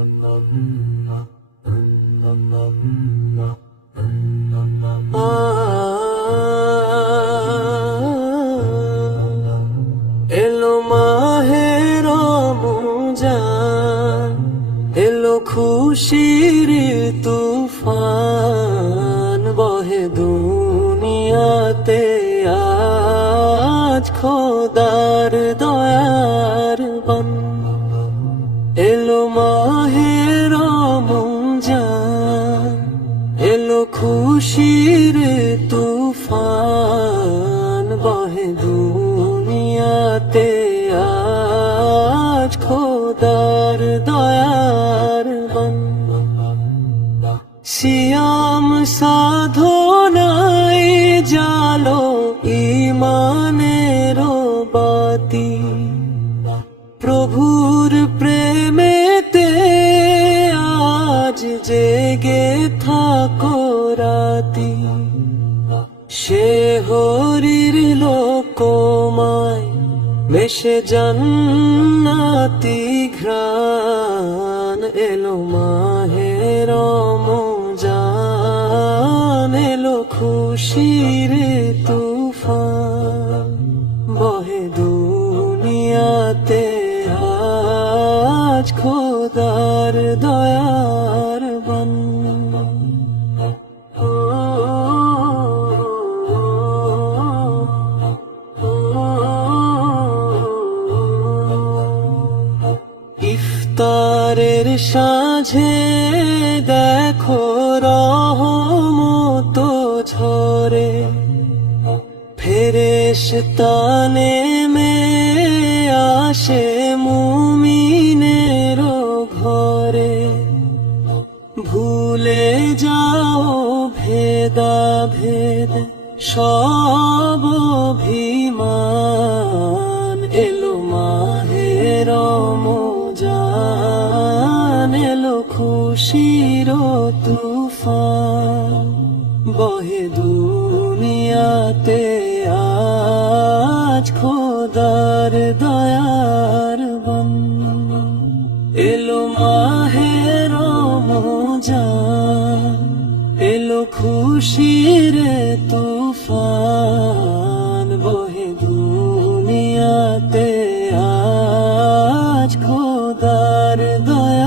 এলো মাহে রমজান, এলো খুশির তুফান, বহে দুনিয়াতে আজ খোদার দয়ার বান। এলো মাহে রমজান, এলো খুশির তুফান, বহে দুনিয়াতে আজ খোদার দয়ার বান। সিয়াম সাধনায় জালো ঈমানের বাতি, প্রভুর প্রেমেতে আজ জেগে থাকো রাতি। সে হরির লোকমায় মেশে জান্নাতি ঘ্রাণ, এলো মাহে রমজান, এলো খুশির তুফান, বহে দুনিয়াতে আজ খোদার দয়ার বান। ইফতারের সাঁঝে দেখো রহমত ঝরে, ফেরেশতা নেমে আসে মুমিনের ঘরে। ভুলে যাও ভেদাভেদ সব অভিমান, এলো মাহে রমজান, এলো খুশির তুফান, বহে দুনিয়াতে আজ খোদার দয়ার বান। এলো মাহে রমজান, এলো খুশির তুফান, বহে দুনিয়াতে আজ খোদার দয়ার।